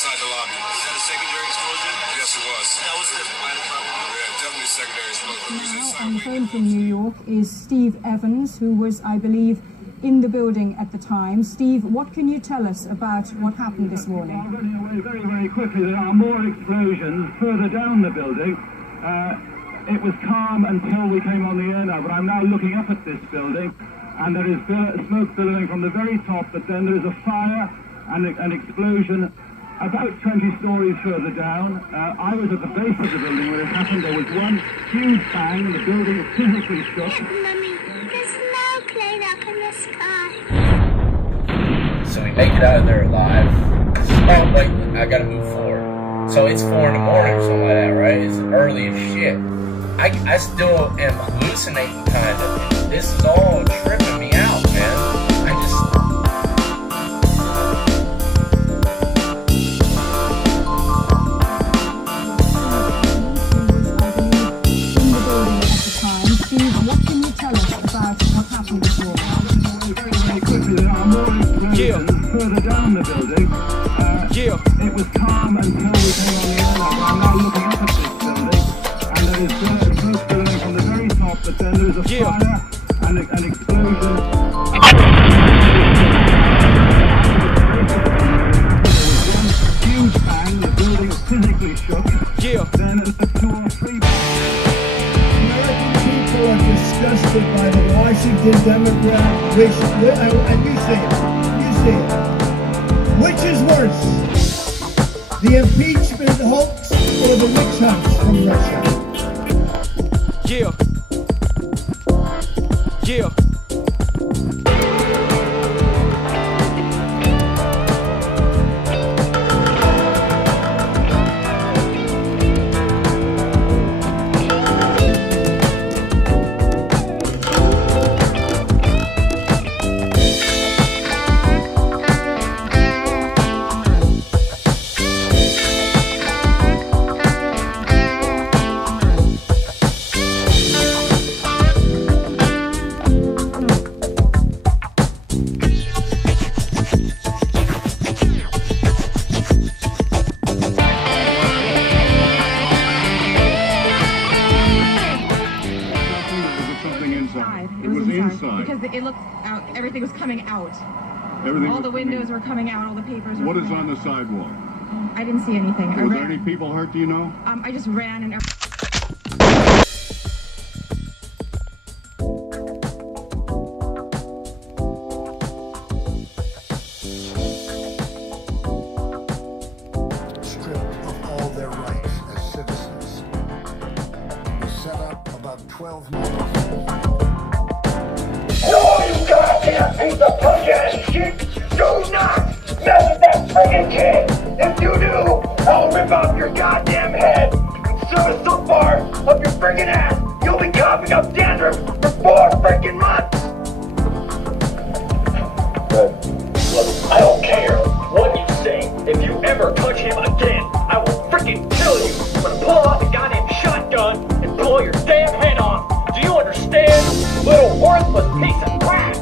outside the lobby. Was that a secondary explosion? Yes, it was. That was the pilot problem. Yeah, definitely secondary explosion. Now on the phone from New York is Steve Evans, who was, I believe, in the building at the time. Steve, what can you tell us about what happened this morning? Running away very, very quickly. There are more explosions further down the building. It was calm until we came on the air now, but I'm now looking up at this building, and there is smoke billowing from the very top, but then there is a fire and an explosion about 20 stories further down. I was at the base of the building when it happened. There was one huge bang, and the building physically shook. Mommy, there's no plane up in the sky. So we make it out of there alive. Oh, wait, I gotta move forward. So it's 4 in the morning or something like that, right? It's early as shit. I still am hallucinating, kind of. This is all tripping me out, man. What can you tell us about what happened this morning? Very, very quickly, there are more explosions further down the building. It was calm until we came on the air now. I'm now looking up at this building, and there is smoke billowing from the very top, but then there is a fire and an explosion. There was one huge bang, the building physically shook. Then there were 2 or 3 People are disgusted by the Washington Democrat, and you say it. Which is worse, the impeachment hoax or the witch hunts from Russia? Yeah. Because it looked out, everything was coming out. All the windows were coming out, all the papers were coming out. What is on the sidewalk? I didn't see anything. Were there any people hurt, do you know? I just ran and Stripped of all their rights as citizens. We set up about 12 months. No, you goddamn piece of punk-ass shit! Do not mess with that friggin' kid! If you do, I'll rip off your goddamn head and shove a soap bar up your friggin' ass! You'll be coughing up dandruff for 4 friggin' months! Good. Look, I don't care what you say. If you ever touch him again, I will friggin' kill you! I'm gonna pull out the goddamn shotgun and blow your damn head off! Do you understand? Little worthless piece of crap!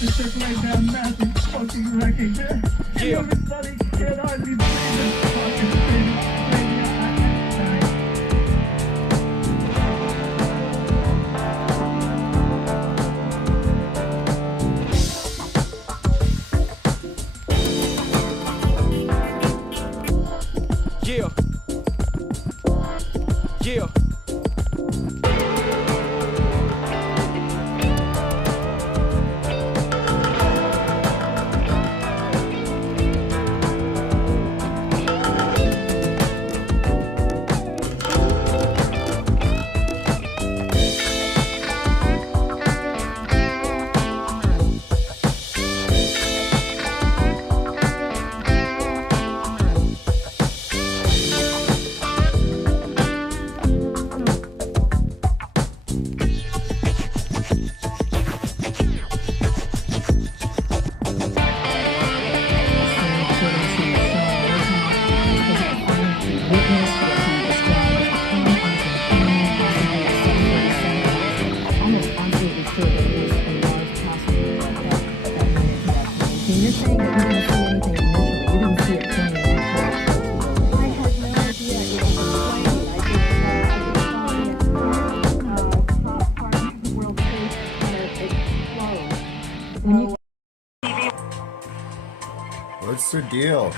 This is just like that massive fucking wreckage. Yeah. Everybody can hardly believe this fucking thing. Yeah. Yeah. What's the deal?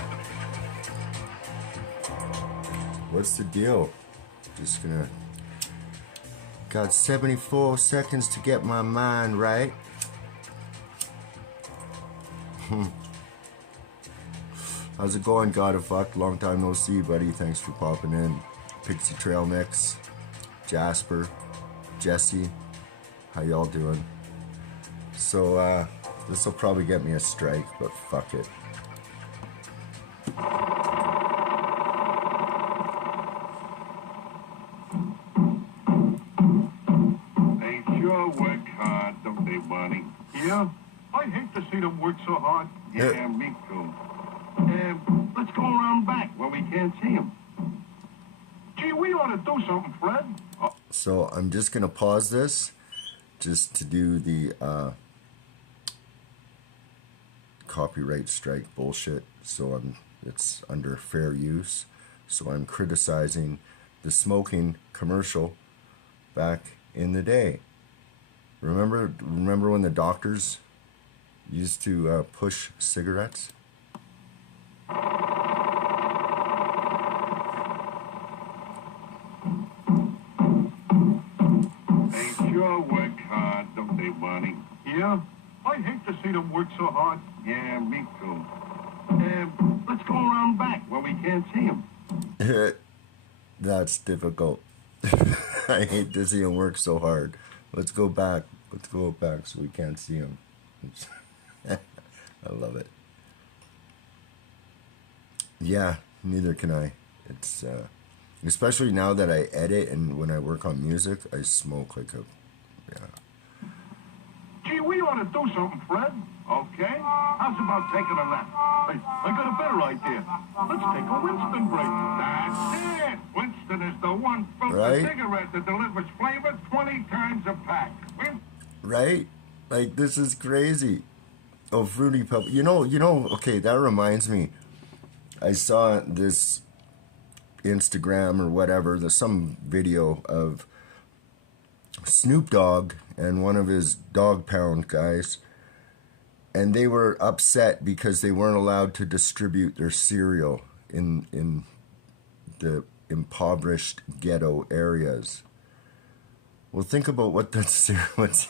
What's the deal? Just gonna... Got 74 seconds to get my mind right. How's it going, God of Fuck? Long time no see, buddy. Thanks for popping in. Pixie Trail Mix, Jasper, Jesse, how y'all doing? So, this will probably get me a strike, but fuck it. They sure work hard, don't they, Bonnie? Yeah? I'd hate to see them work so hard. Yeah, me too. Let's go around back where we can't see them. Gee, we ought to do something, Fred. So I'm just gonna pause this just to do the copyright strike bullshit. So it's under fair use. So I'm criticizing the smoking commercial back in the day. Remember when the doctors used to push cigarettes? They sure work hard, don't they, Bonnie? Yeah? I'd hate to see them work so hard. Yeah, me too. Let's go around back where we can't see them. That's difficult. I hate to see him work so hard. Let's go back. Let's go back so we can't see him. I love it. Yeah, neither can I. It's especially now that I edit and when I work on music, I smoke like a Gee, we ought to do something, Fred. Okay? How's about taking a nap? Hey, I got a better idea. Let's take a Winston break. That's it! Winston is the one filter cigarette that delivers flavor 20 times a pack. Right? Like, this is crazy. Oh, Fruity Pebble. You know, okay, that reminds me. I saw this Instagram or whatever, there's some video of Snoop Dogg and one of his Dog Pound guys, and they were upset because they weren't allowed to distribute their cereal in the impoverished ghetto areas. Well, think about what's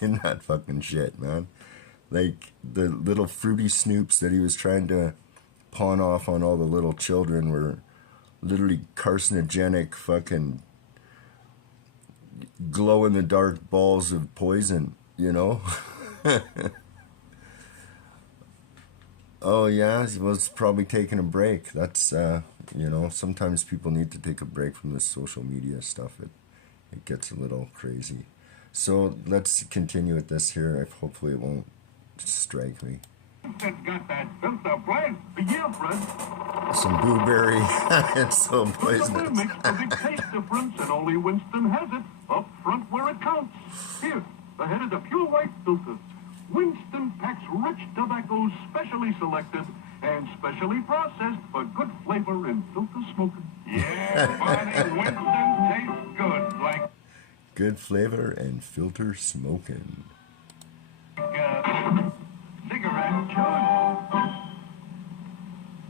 in that fucking shit, man. Like, the little fruity Snoops that he was trying to pawn off on all the little children were literally carcinogenic fucking glow-in-the-dark balls of poison, you know? Oh, yeah, he was probably taking a break. That's, you know, sometimes people need to take a break from this social media stuff. It gets a little crazy. So let's continue with this here. Hopefully it won't strike me. Got that filter blank. Yeah, Fred. Some blueberry. It's so poisonous. Makes a big taste difference, and only Winston has it. Up front where it counts. Here, the head of the pure white filter. Winston packs selected and specially processed for good flavor and filter smoking. Yeah, buddy, Winston tastes good, like Good flavor and filter smoking. cigarette choice.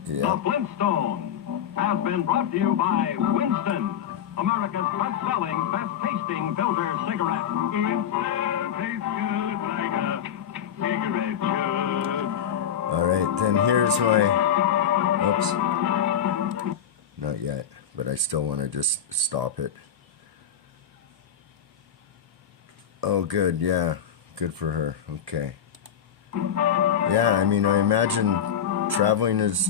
Yeah. The Flintstones has been brought to you by Winston, America's best-selling, best-tasting filter cigarette. Winston tastes good like a cigarette should. All right, then here's my. Oops. Not yet, but I still want to just stop it. Oh, good. Yeah, good for her. Okay. Yeah, I mean, I imagine traveling is,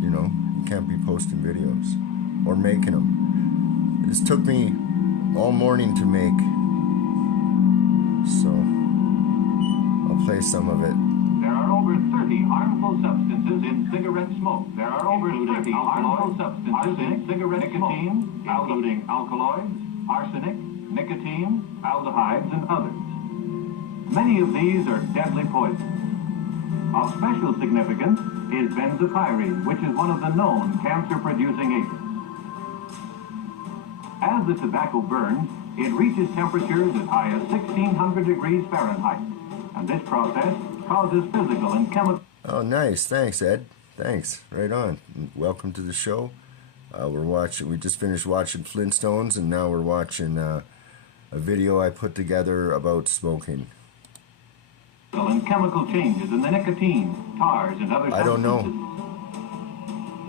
you know, you can't be posting videos or making them. This took me all morning to make, so I'll play some of it. There are over 30 harmful substances in cigarette smoke. There are over 30 harmful substances in cigarette nicotine, including alkaloids, arsenic, nicotine, aldehydes, and others. Many of these are deadly poisons. Of special significance is benzopyrene, which is one of the known cancer-producing agents. As the tobacco burns, it reaches temperatures as high as 1600 degrees Fahrenheit, and this process causes physical and chemical... Oh, nice. Thanks, Ed. Thanks. Right on. Welcome to the show. We just finished watching Flintstones, and now we're watching a video I put together about smoking. And chemical changes in the nicotine, tars, and other substances. I don't know.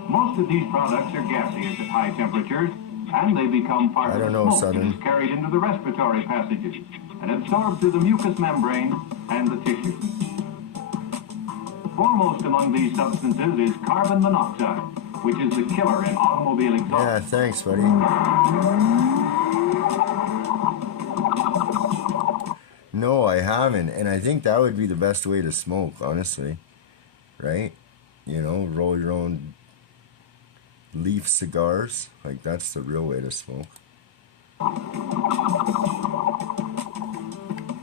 Most of these products are gaseous at high temperatures, and they become part of the smoke that is carried into the respiratory passages and absorbed through the mucous membrane and the tissue. Foremost among these substances is carbon monoxide, which is the killer in automobile exhaust. Yeah, thanks, buddy. No, I haven't, and I think that would be the best way to smoke, honestly. Right? You know, roll your own leaf cigars. Like, that's the real way to smoke.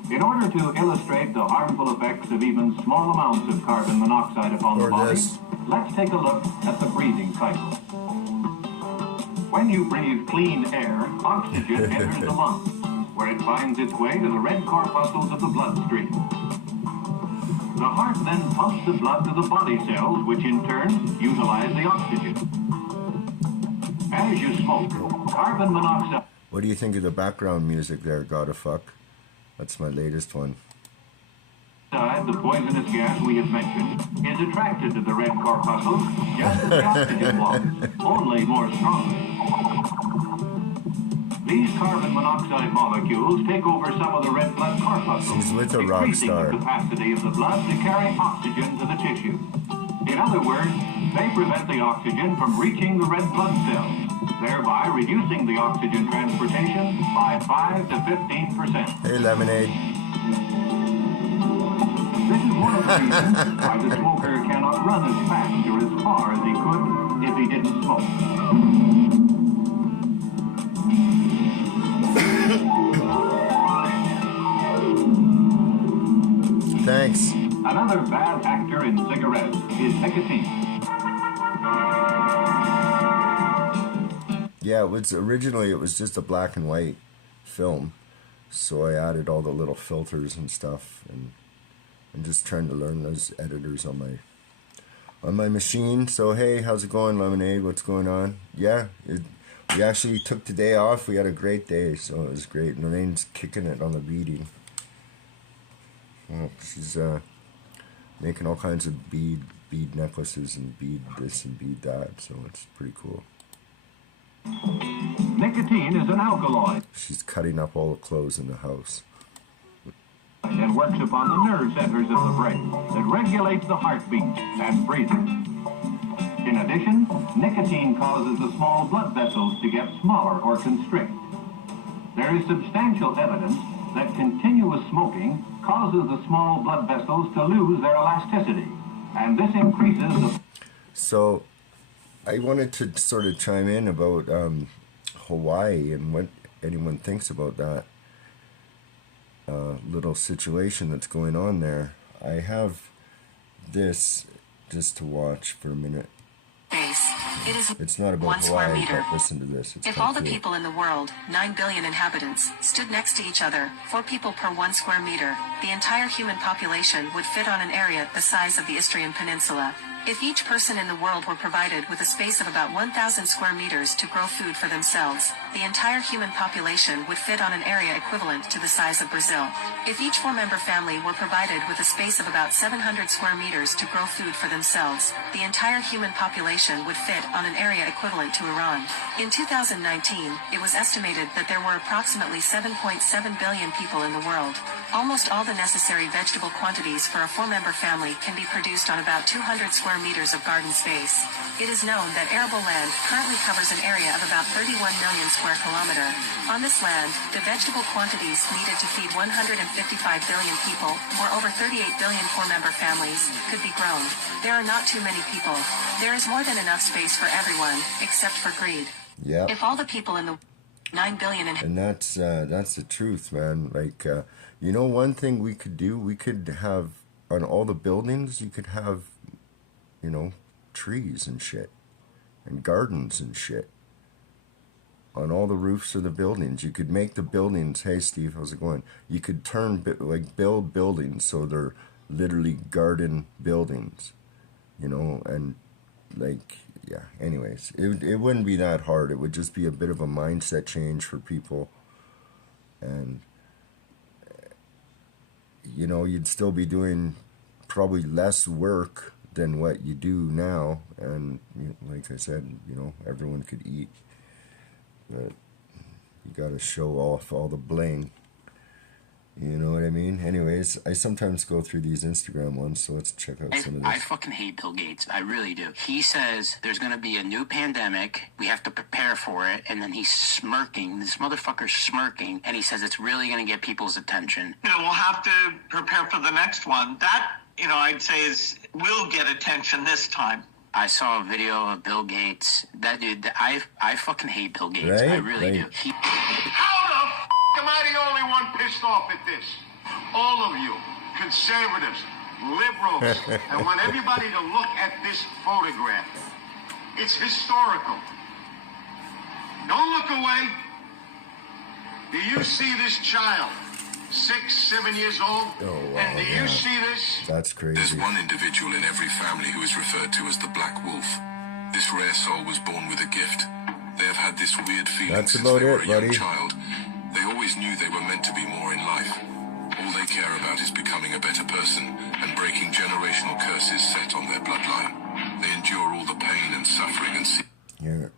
In order to illustrate the harmful effects of even small amounts of carbon monoxide upon the body, let's take a look at the breathing cycle. When you breathe clean air, oxygen enters the lungs, where it finds its way to the red corpuscles of the bloodstream. The heart then pumps the blood to the body cells, which in turn utilize the oxygen. As you smoke, carbon monoxide... What do you think of the background music there, Gotta Fuck? That's my latest one. The poisonous gas we have mentioned is attracted to the red corpuscles just as the oxygen was, only more strongly. These carbon monoxide molecules take over some of the red blood corpuscles, increasing the capacity of the blood to carry oxygen to the tissue. In other words, they prevent the oxygen from reaching the red blood cells, thereby reducing the oxygen transportation by 5 to 15%. Hey, Lemonade. This is one of the reasons why the smoker cannot run as fast or as far as he could if he didn't smoke. Thanks. Another bad actor in cigarettes is nicotine. Yeah, originally it was just a black and white film, so I added all the little filters and stuff, and I'm just trying to learn those editors on my machine. So hey, how's it going, Lemonade? What's going on? Yeah, we actually took today off. We had a great day, so it was great. Lorraine's kicking it on the beading. Oh, she's making all kinds of bead necklaces and bead this and bead that, so it's pretty cool. Nicotine is an alkaloid. She's cutting up all the clothes in the house. And works upon the nerve centers of the brain that regulates the heartbeat and breathing. In addition, nicotine causes the small blood vessels to get smaller or constrict. There is substantial evidence that continuous smoking causes the small blood vessels to lose their elasticity, and this increases the... So, I wanted to sort of chime in about Hawaii and what anyone thinks about that little situation that's going on there. I have this just to watch for a minute. It is It's not about 1 square Hawaii, meter. but listen to this. It's If kinda all the cool. people in the world, 9 billion inhabitants, stood next to each other, 4 people per 1 square meter, the entire human population would fit on an area the size of the Istrian Peninsula. If each person in the world were provided with a space of about 1,000 square meters to grow food for themselves, the entire human population would fit on an area equivalent to the size of Brazil. If each 4-member family were provided with a space of about 700 square meters to grow food for themselves, the entire human population would fit on an area equivalent to Iran. In 2019, it was estimated that there were approximately 7.7 billion people in the world. Almost all the necessary vegetable quantities for a 4-member family can be produced on about 200 square meters of garden space. It is known that arable land currently covers an area of about 31 million square kilometer. On this land, the vegetable quantities needed to feed 155 billion people, or over 38 billion 4-member families, could be grown. There are not too many people. There is more than enough space for everyone, except for greed. Yeah. If all the people in the 9 billion And that's the truth, man. Like, you know, one thing we could do, we could have, on all the buildings, you could have, you know, trees and shit, and gardens and shit. On all the roofs of the buildings, you could make the buildings, hey Steve, how's it going? You could build buildings so they're literally garden buildings, you know, and like, yeah, anyways, it wouldn't be that hard. It would just be a bit of a mindset change for people, and you know, you'd still be doing probably less work than what you do now, and you know, like I said, you know, everyone could eat, but you gotta show off all the bling, you know what I mean? Anyways, I sometimes go through these Instagram ones, so let's check out some of this. I fucking hate Bill Gates. I really do. He says there's going to be a new pandemic. We have to prepare for it. And then he's smirking. This motherfucker's smirking. And he says it's really going to get people's attention. You know, we'll have to prepare for the next one. That, you know, I'd say will get attention this time. I saw a video of Bill Gates. That dude, I fucking hate Bill Gates. Right? I really do. How the f*** am I the only one pissed off at this? All of you, conservatives, liberals, I want everybody to look at this photograph. It's historical. Don't look away. Do you see this child? 6, 7 years old? Oh, wow, and do you see this? That's crazy. There's one individual in every family who is referred to as the Black Wolf. This rare soul was born with a gift. They have had this weird feeling since they were a young child. They always knew they were meant to be more in life. All they care about is becoming a better person and breaking generational curses set on their bloodline. They endure all the pain and suffering and see. Here,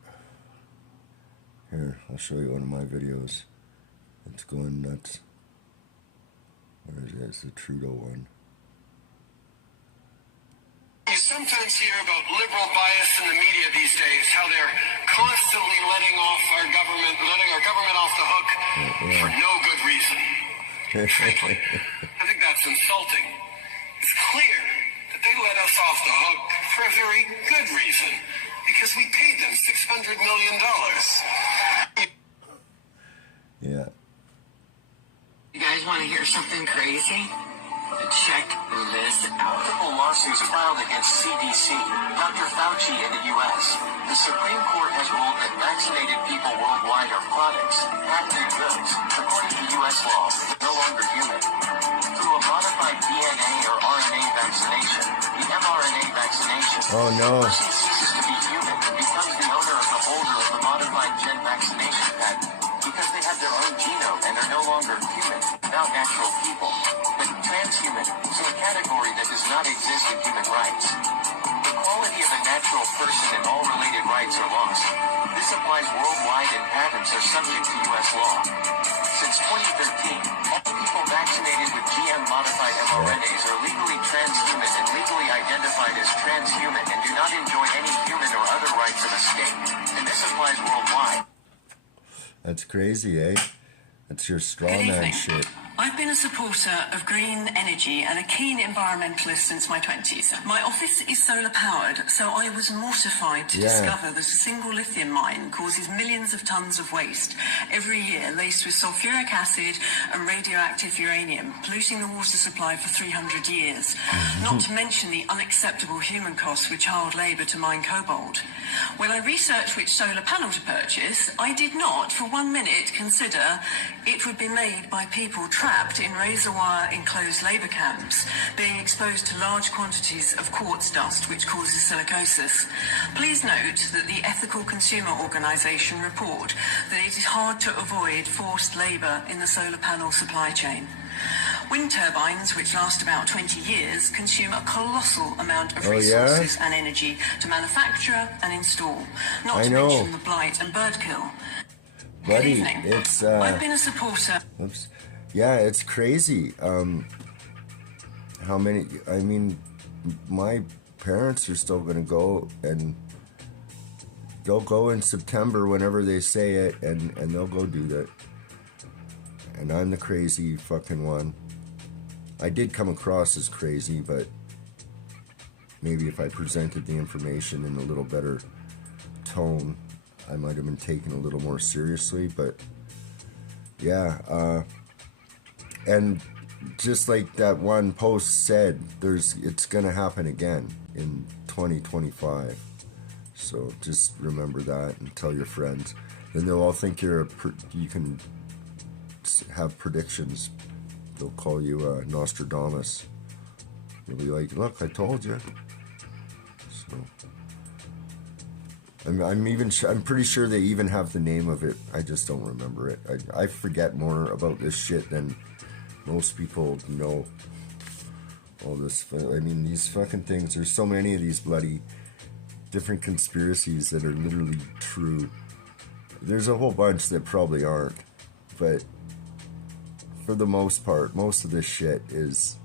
I'll show you one of my videos. It's going nuts. Where is it? It's the Trudeau one. You sometimes hear about liberal bias in the media these days, how they're constantly letting our government off the hook for no good reason. Frankly, I think that's insulting. It's clear that they let us off the hook for a very good reason, because we paid them $600 million. Yeah. You guys want to hear something crazy? Check this out. Multiple lawsuits filed against CDC, Dr. Fauci, in the U.S. The Supreme Court has ruled that vaccinated people worldwide are products, patented goods. According to U.S. law, they're no longer human. Through a modified DNA or RNA vaccination, the mRNA vaccination, Oh no. the person ceases to be human and becomes the owner of the holder of the modified gen vaccination patent because they have their own genome and are no longer human, not natural people, but transhuman, so a category that does not exist in human rights. The quality of a natural person and all related rights are lost. This applies worldwide and patents are subject to U.S. law. Since 2013, all people vaccinated with GM-modified mRNAs are legally transhuman and legally identified as transhuman and do not enjoy any human or other rights of a state. And this applies worldwide. That's crazy, eh? That's your straw man shit. I've been a supporter of green energy and a keen environmentalist since my 20s. My office is solar powered, so I was mortified to discover that a single lithium mine causes millions of tons of waste every year, laced with sulfuric acid and radioactive uranium, polluting the water supply for 300 years. Not to mention the unacceptable human costs with child labour to mine cobalt. When I researched which solar panel to purchase, I did not for 1 minute consider it would be made by people trapped in razor wire enclosed labour camps, being exposed to large quantities of quartz dust which causes silicosis. Please note that the Ethical Consumer Organisation report that it is hard to avoid forced labour in the solar panel supply chain. Wind turbines, which last about 20 years, consume a colossal amount of resources and energy to manufacture and install, not to mention the blight and bird kill. Buddy, Good evening. it's I've been a supporter. Oops. Yeah, it's crazy. How many? I mean, my parents are still gonna go, and they'll go in September whenever they say it, and they'll go do that. And I'm the crazy fucking one. I did come across as crazy, but maybe if I presented the information in a little better tone, I might have been taken a little more seriously. But yeah, and just like that one post said, it's gonna happen again in 2025. So just remember that and tell your friends. Then they'll all think you can have predictions. They'll call you Nostradamus. You'll be like, look, I told you. So I'm pretty sure they even have the name of it. I just don't remember it. I forget more about this shit than most people know. All this, I mean, these fucking things. There's so many of these bloody different conspiracies that are literally true. There's a whole bunch that probably aren't, but for the most part, most of this shit is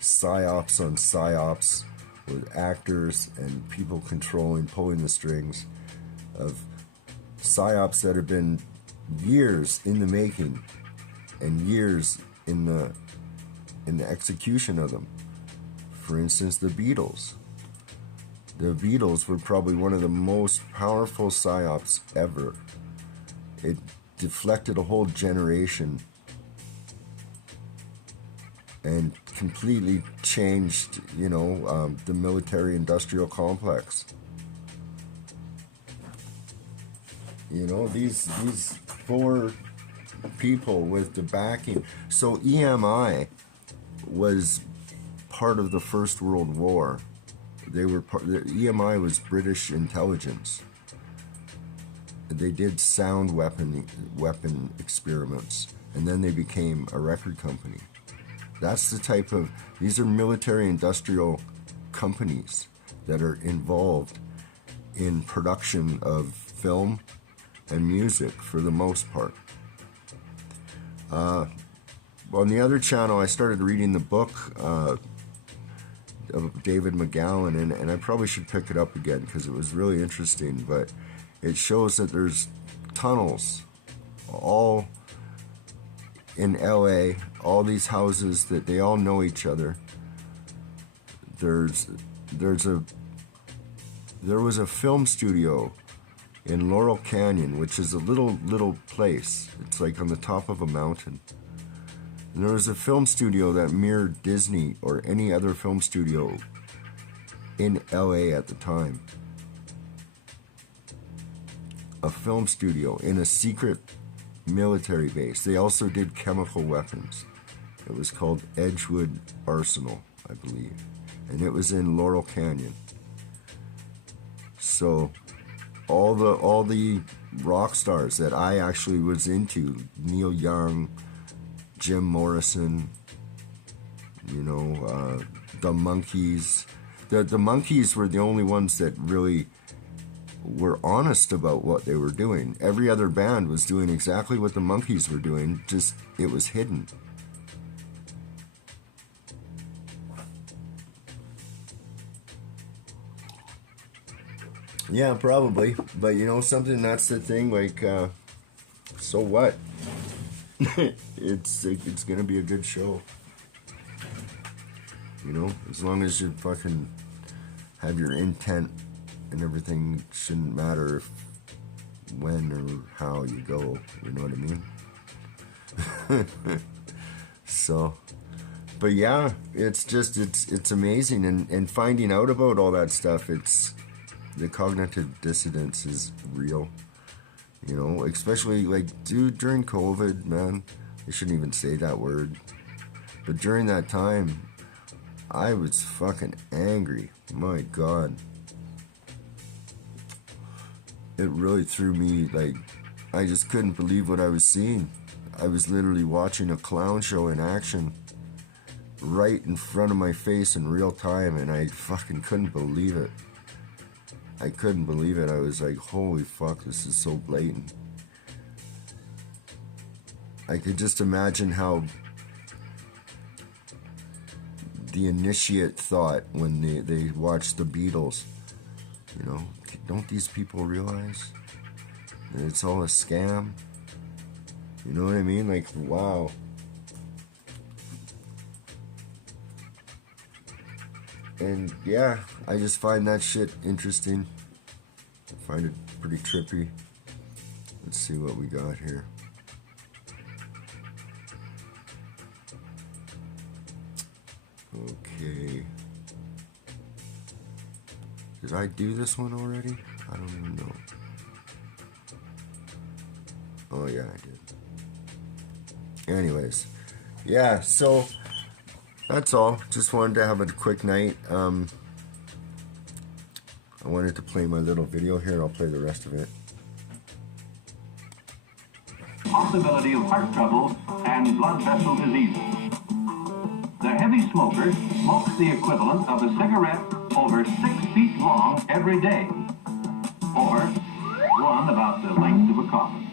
psyops on psyops with actors and people pulling the strings of psyops that have been years in the making and years in the execution of them. For instance, the Beatles. The Beatles were probably one of the most powerful psyops ever. It deflected a whole generation and completely changed, the military-industrial complex. These four people with the backing. So EMI was part of the First World War. The EMI was British intelligence. They did sound weapon experiments, and then they became a record company. That's the type of, these are military industrial companies that are involved in production of film and music for the most part. On the other channel, I started reading the book of David McGowan, and I probably should pick it up again because it was really interesting, but it shows that there's tunnels all in LA, all these houses that they all know each other. There was a film studio in Laurel Canyon, which is a little place. It's like on the top of a mountain. And there was a film studio that mirrored Disney or any other film studio in LA at the time. A film studio in a secret military base. They also did chemical weapons. It was called Edgewood Arsenal, I believe. And it was in Laurel Canyon. So all the rock stars that I actually was into, Neil Young, Jim Morrison, the Monkees. The Monkees were the only ones that really were honest about what they were doing. Every other band was doing exactly what the Monkees were doing, just it was hidden. Yeah, probably. But something, that's the thing, like, so what? it's gonna be a good show. You know, as long as you fucking have your intent and everything, shouldn't matter if, when or how you go. You know what I mean? So, but yeah, it's just it's amazing, and finding out about all that stuff. It's the cognitive dissonance is real. You know, especially like, dude, during COVID, man, I shouldn't even say that word, but during that time, I was fucking angry. My God. It really threw me, like, I just couldn't believe what I was seeing. I was literally watching a clown show in action right in front of my face in real time, and I fucking couldn't believe it. I couldn't believe it. I was like, holy fuck, this is so blatant. I could just imagine how the initiate thought when they watched the Beatles. You know, don't these people realize that it's all a scam? You know what I mean? Like, wow. And yeah, I just find that shit interesting. I find it pretty trippy. Let's see what we got here. Okay. Did I do this one already? I don't even know. Oh yeah, I did. Anyways, yeah, so that's all. Just wanted to have a quick night. I wanted to play my little video here. I'll play the rest of it. Possibility of heart trouble and blood vessel diseases. The heavy smoker smokes the equivalent of a cigarette over 6 feet long every day, or one about the length of a coffin.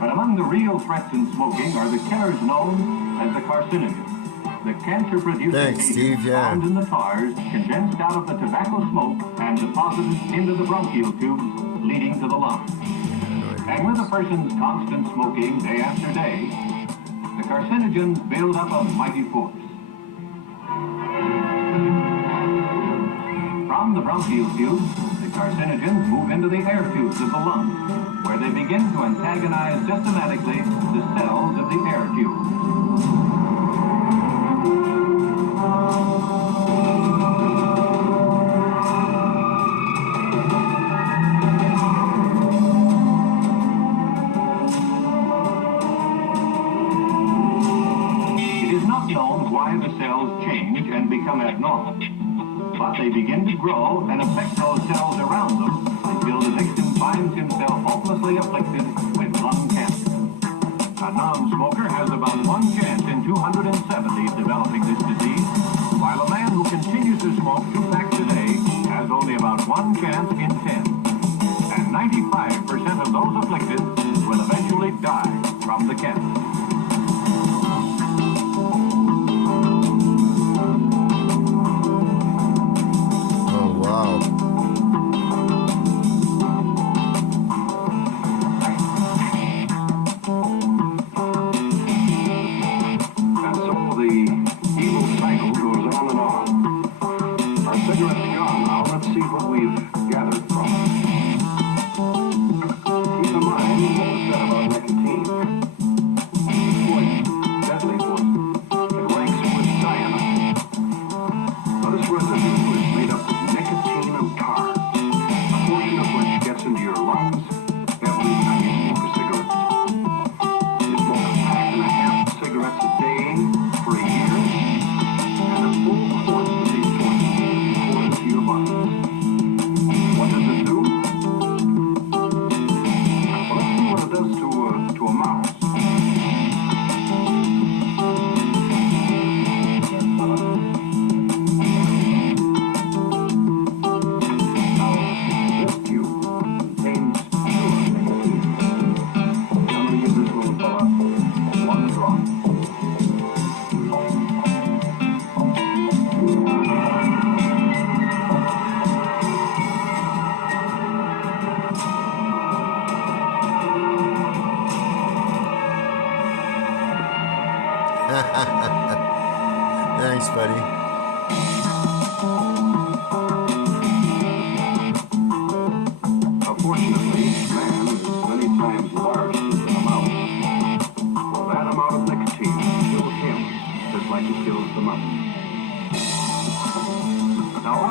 But among the real threats in smoking are the killers known as the carcinogens. The cancer-producing agents found in the tars, condensed out of the tobacco smoke and deposited into the bronchial tubes, leading to the lungs. And with a person's constant smoking day after day, the carcinogens build up a mighty force. From the bronchial tubes, the carcinogens move into the air tubes of the lungs, where they begin to antagonize systematically the cells of the air tubes. Become abnormal, but they begin to grow and affect those cells around them until the victim finds himself hopelessly afflicted with lung cancer. A non-smoker has about 1 chance in 270 of developing this disease, while a man who continues to smoke 2 packs a day has only about 1 chance in 10. And 95% of those afflicted will eventually die from the cancer.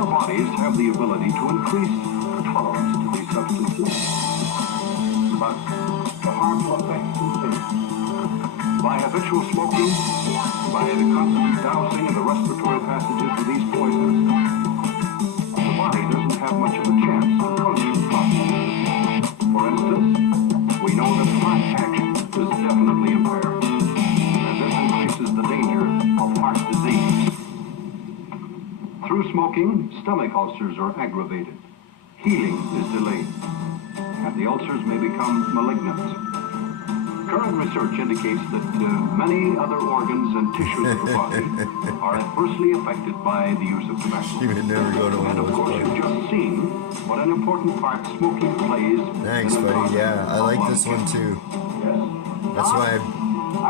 our bodies have the ability to increase tolerance to these substances, but the harmful effects continue. By habitual smoking, by the constant dousing of the respiratory passages with these poisons, the body doesn't have much of a chance to function properly. For instance, we know that heart action is definitely impaired, and this increases the danger of heart disease. Through smoking, stomach ulcers are aggravated. Healing is delayed, and the ulcers may become malignant. Current research indicates that many other organs and tissues of the body are adversely affected by the use of tobacco. You would never go to one And of of those course, parties. you've just seen what an important part smoking plays. Thanks, buddy. Yeah, I like this one too. That's why I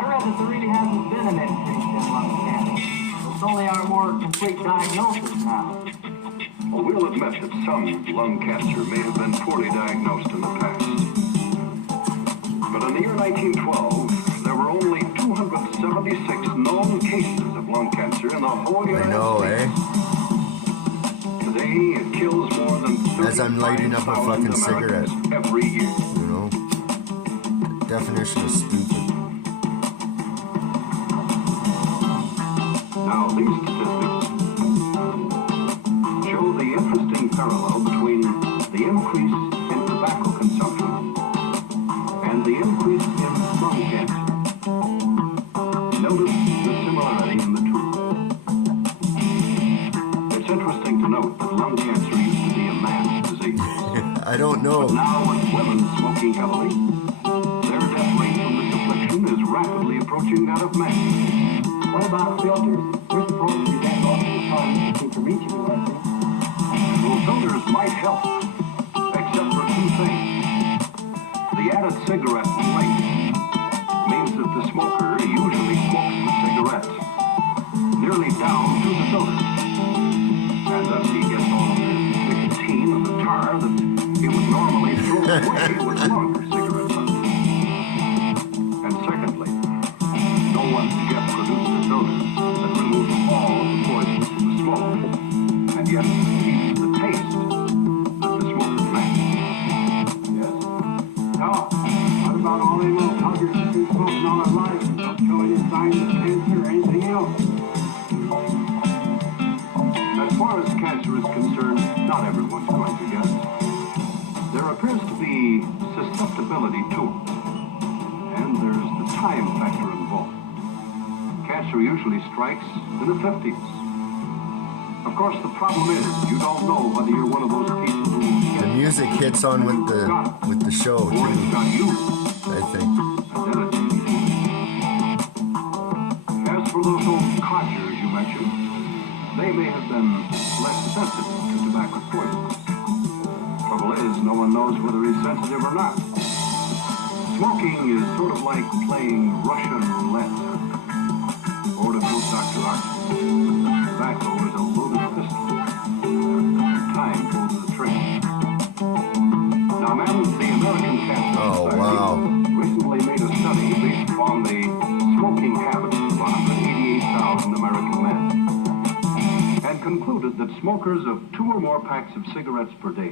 read that there really hasn't been an increase in lung cancer. It's only our more complete diagnosis now. Well, we'll admit that some lung cancer may have been poorly diagnosed in the past. But in the year 1912, there were only 276 known cases of lung cancer in the whole United States. Today, it kills more than 35,000 As I'm lighting up a fucking cigarette. every year. You know? The definition is stupid. Now, these statistics show the interesting parallel between the increase in tobacco consumption and the increase in lung cancer. Notice the similarity in the two. It's interesting to note that lung cancer used to be a man's disease. I don't know. But now, with women smoking heavily, their death rate from this affliction is rapidly approaching that of men. What about filters? We're supposed to be that all the time to keep from reaching you, aren't we? Well, filters might help, except for two things. The added cigarette light means that the smoker usually smokes the cigarette nearly down to the filter, and thus he gets all of the nicotine and the tar that he would normally throw away with longer cigarette butts. And secondly, no one yet produced a filter that removes all of the poisons from the smoke, and yet keeps the taste that the smoker makes. Yes. Now, what about all them little huggers who've been smoking all their lives without showing any signs of cancer or anything else? As far as cancer is concerned, not everyone's going to get it. There appears to be susceptibility to it, and there's the time factor involved. Cancer usually strikes in the 50s. Of course, the problem is you don't know whether you're one of those people who The music hits on with the show too. I think. As for those old codgers you mentioned, they may have been less sensitive to tobacco poison. Trouble is, no one knows whether he's sensitive or not. Smoking is sort of like playing Russian roulette. Or to quote Dr. Oxford, tobacco is a loaded pistol. Time pulls the trigger. Now, ma'am, the American Cancer Society recently made a study based upon the smoking habits of 188,000 American men, and concluded that smokers of 2 or more packs of cigarettes per day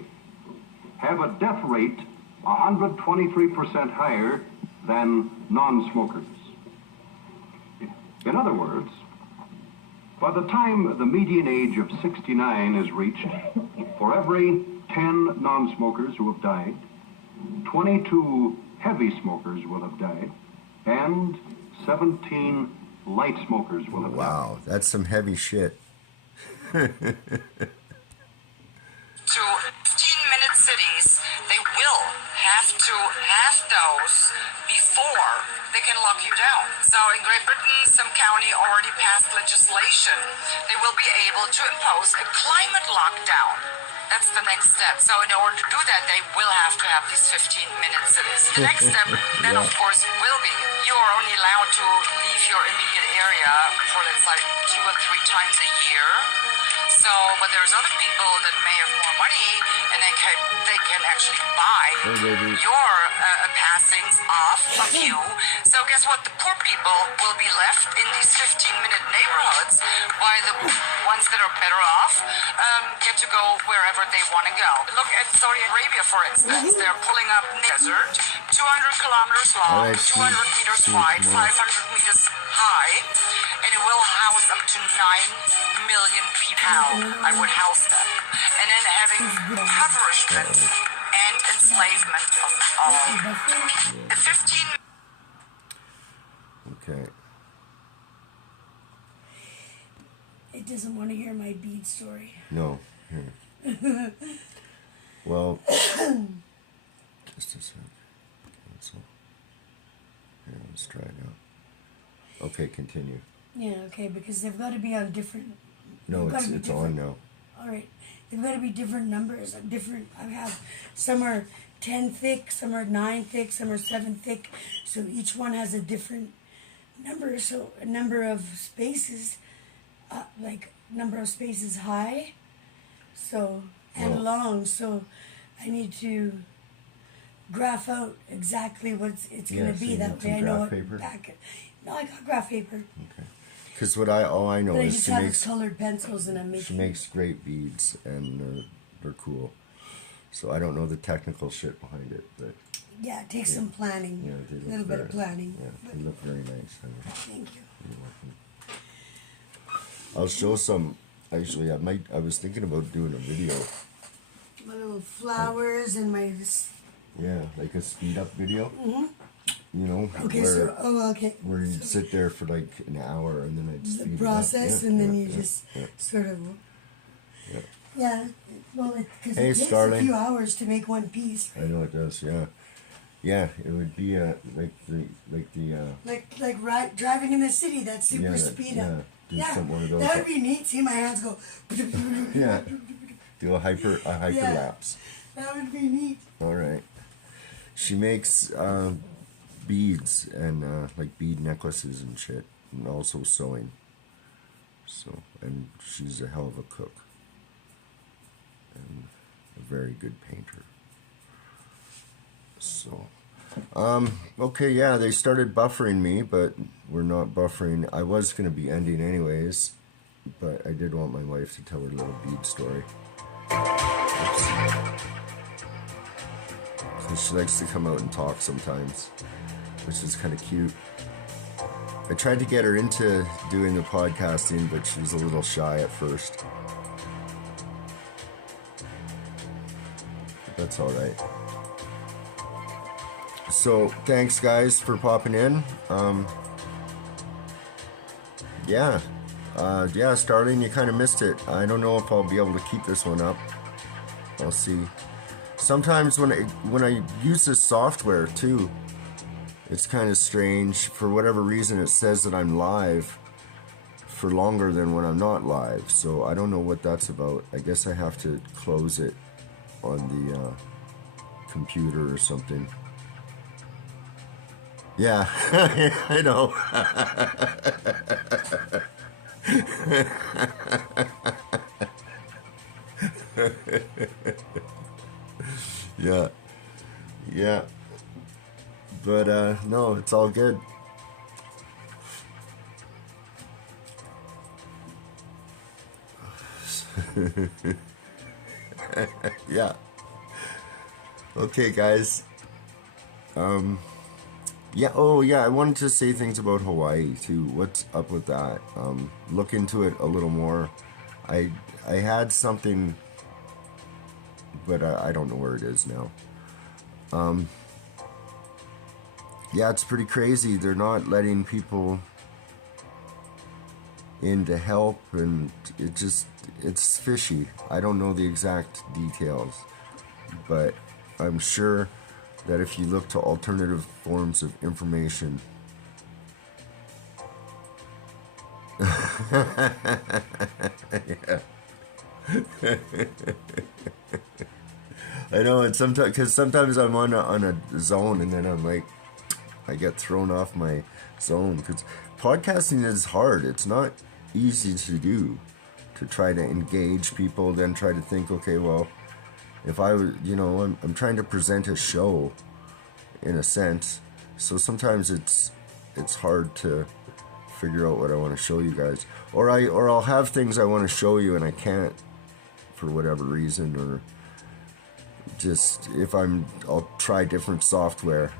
have a death rate 123% higher than non-smokers. In other words, by the time the median age of 69 is reached, for every 10 non-smokers who have died, 22 heavy smokers will have died, and 17 light smokers will have died. Wow, that's some heavy shit. To 15-minute cities, they will have to have those before they can lock you down. So in Great Britain, some county already passed legislation. They will be able to impose a climate lockdown. That's the next step. So in order to do that, they will have to have these 15-minute cities. The next step then, of course, will be you are only allowed to leave your immediate area for, let's say, 2 or 3 times a year. So, but there's other people that may have more money and they can actually buy your pass things off a few. So guess what? The poor people will be left in these 15-minute neighborhoods, while the ones that are better off get to go wherever they want to go. Look at Saudi Arabia, for instance. They're pulling up desert, 200 kilometers long, 200 meters wide, 500 meters high, and it will house up to 9 million people. I would house them. And then having impoverishment and enslavement of all. The 15... Okay. It doesn't want to hear my bead story. No. Here. Well, just a sec. Cancel. Here, let's try it out. Okay, continue. Yeah, okay, because they've got to be on different... No, it's on now. All right. They've got to be different numbers. I have some are 10 thick, some are 9 thick, some are 7 thick. So each one has a different number. So a number of spaces, number of spaces high, so and long. So I need to graph out exactly what it's going to be. That way I know what paper? No, I got graph paper. Okay. Because all I know is she makes colored pencils, and I'm making. She makes great beads, and they're cool. So I don't know the technical shit behind it, but yeah, it takes some planning. Yeah, they look a little bit of planning. Yeah, they look very nice. Thank you. You're welcome. I'll show some. Actually, I was thinking about doing a video. My little flowers and my. Yeah, like a speed up video. Mhm. You know, okay, where you sit there for like an hour and then I'd speed process, it up. And then you just sort of. Yeah. Well, because it takes Starling. a few hours to make one piece. I know it does. Yeah. Yeah, it would be like driving in the city. That super speed up. Yeah. One of those. That would be neat. See my hands go. Yeah. Do a hyper lapse. That would be neat. All right. She makes beads and like bead necklaces and shit, and also sewing. So, and she's a hell of a cook and a very good painter. So, okay, yeah, they started buffering me, but we're not buffering. I was going to be ending anyways, but I did want my wife to tell her little bead story. So she likes to come out and talk sometimes, which is kind of cute. I tried to get her into doing the podcasting, but she was a little shy at first. But that's alright. So, thanks guys for popping in. Yeah, Starling, you kind of missed it. I don't know if I'll be able to keep this one up. I'll see. Sometimes when I use this software too, it's kind of strange. For whatever reason, it says that I'm live for longer than when I'm not live. So I don't know what that's about. I guess I have to close it on the computer or something. Yeah, I know. Yeah. But no, it's all good. Yeah. Okay, guys. Yeah, oh yeah, I wanted to say things about Hawaii too. What's up with that? Look into it a little more. I had something, but I don't know where it is now. Yeah, it's pretty crazy. They're not letting people in to help, and it's fishy. I don't know the exact details, but I'm sure that if you look to alternative forms of information, yeah. I know, and sometimes I'm on a zone, and then I'm like, I get thrown off my zone, because podcasting is hard. It's not easy to do, to try to engage people, then try to think, okay, well, if I was, I'm trying to present a show, in a sense. So sometimes it's hard to figure out what I want to show you guys, or I'll have things I want to show you and I can't for whatever reason, or just I'll try different software,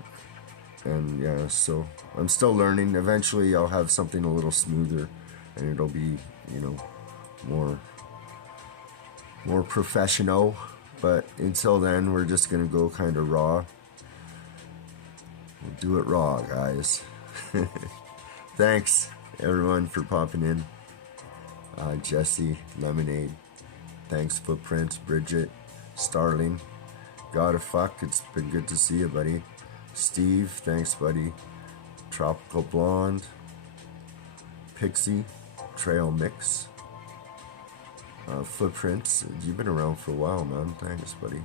and yeah, so I'm still learning. Eventually I'll have something a little smoother and it'll be, you know, more professional, but until then we're just gonna go kind of raw. We'll do it raw, guys. Thanks everyone for popping in. Jesse, Lemonade, thanks Footprints, Bridget, Starling, Gotta Fuck, it's been good to see you, buddy. Steve, thanks buddy. Tropical Blonde, Pixie, Trail Mix, Footprints, you've been around for a while, man, thanks buddy.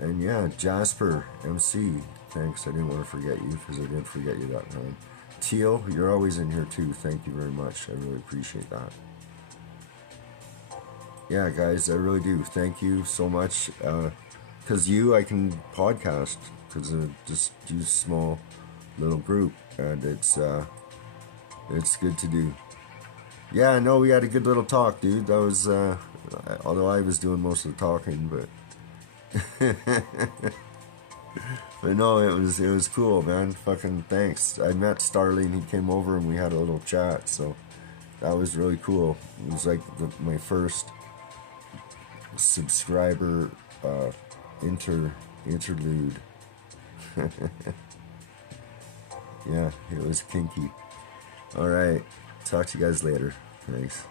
And yeah, Jasper MC, thanks, I didn't want to forget you because I didn't forget you that time. Teal, you're always in here too, thank you very much, I really appreciate that. Yeah guys, I really do, thank you so much, because I can podcast, because I just use small little group, and it's good to do. Yeah, no, we had a good little talk, dude, that was, although I was doing most of the talking, but but no, it was cool, man. Fucking thanks. I met Starling, he came over and we had a little chat, so that was really cool. It was like my first subscriber interlude. Yeah, it was kinky. Alright, talk to you guys later. Thanks.